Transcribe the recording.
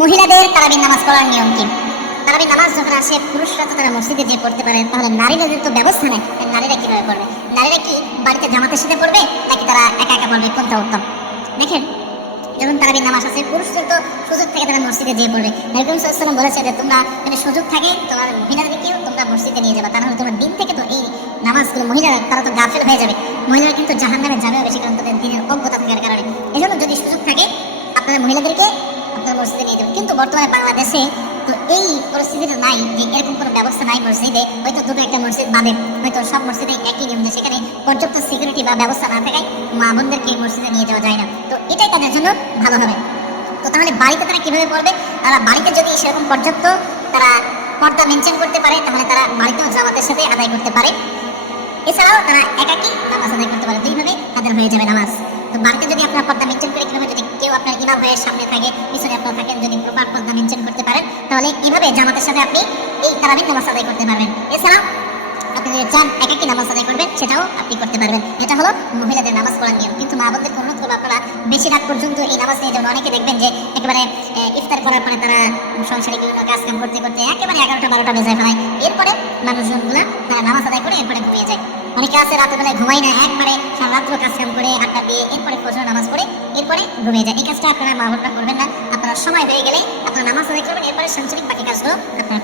মহিলাদের তারাবির নামাজ পড়ার নিয়ম কি? তারাবির নামাজ যখন আসে পুরুষরা তো তারা মসজিদে যে পড়তে পারে, তাহলে নারীদের তো ব্যবস্থা নেই, নারীরা কিভাবে পড়বে? নারীরা কি বাড়িতে জামাতের সাথে পড়বে নাকি তারা একা একা পড়বে? কোনটা উত্তম? দেখেন, যখন তারাবির নামাজ আছে পুরুষদের তো সুযোগ থাকে তারা মসজিদে যেয়ে পড়বে। এরকম সাল্লাল্লাহু বলেছে যে তোমরা যদি সুযোগ থাকে তোমার মহিলাদেরকেও তোমরা মসজিদে নিয়ে যাবে, তাহলে তোমার দিন থেকে তো এই নামাজগুলো মহিলারা তারা তো গাফেল হয়ে যাবে, মহিলারা কিন্তু জাহান্নামে যাবে বেশি, কারণ তাদের দিনের অজ্ঞতা থাকার কারণে। এজন্য যদি সুযোগ থাকে আপনারা মহিলাদেরকে আপনার মসজিদে নিয়ে যাবেন। কিন্তু বর্তমানে বাংলাদেশে তো এই পরিস্থিতিটা নাই, যে এরকম কোনো ব্যবস্থা নাই মসজিদে, হয়তো দুটো একটা মসজিদ বাদে, হয়তো সব মসজিদে একই নিয়ম, সেখানে পর্যাপ্ত সিকিউরিটি বা ব্যবস্থা না থাকায় মা বোনদেরকে মসজিদে নিয়ে যাওয়া যায় না। তো এটাই তাদের জন্য ভালো হবে। তো তাহলে বাড়িতে তারা কিভাবে পড়বে? তারা বাড়িতে যদি সেরকম পর্যাপ্ত তারা পর্দা মেনটেন করতে পারে, তাহলে তারা বাড়িতেও জামাতের সাথে আদায় করতে পারে। এছাড়াও তারা একাকি নামাজ আদায় করতে পারে, দুইভাবে তাদের হয়ে যাবে নামাজ। তো বাড়িতে যদি আপনার পর্দা মেনটেন করে, কিভাবে যদি কেউ আপনার ইমাম হয়ে সামনে থাকে, পিছনে আপনার থাকেন, যদি প্রপার পর্দা মেনটেন করতে পারেন, তাহলে এইভাবে জামাতের সাথে আপনি এই তারাবির নামাজ আদায় করতে পারবেন। এছাড়াও আপনি যদি চান একাকি নামাজ আদায় করবেন, সেটাও আপনি করতে পারবেন। এটা হলো মহিলাদের নামাজ পড়ার নিয়ম। কিন্তু মা বোনদের অনুরোধ করবো আপনারা বেশি রাত পর্যন্ত এই নামাজ নিয়ে যাবেন। অনেকে দেখবেন যে একেবারে ইফতার করার পরে তারা সংসারে বিভিন্ন কাজ কাম করতে করতে একেবারে 11টা-12টা বেজে ফেলায়, এরপরে মানুষজনগুলা তারা নামাজ আদায় করে এরপরে ঘুমিয়ে যায়। অনেকে আছে রাতের বেলায় ঘুমাই না, একবারে সারা রাত্র কাজ কাম করে আড্ডা দিয়ে এরপরে ফজর নামাজ পড়ে এরপরে ঘুমিয়ে যায়। এই কাজটা আপনারা মা বোনরা করবেন না। আপনারা সময় বেড়ে গেলে আপনারা নামাজ আদায় করবেন, এরপরে সাংসারিক বাকি কাজগুলো আপনারা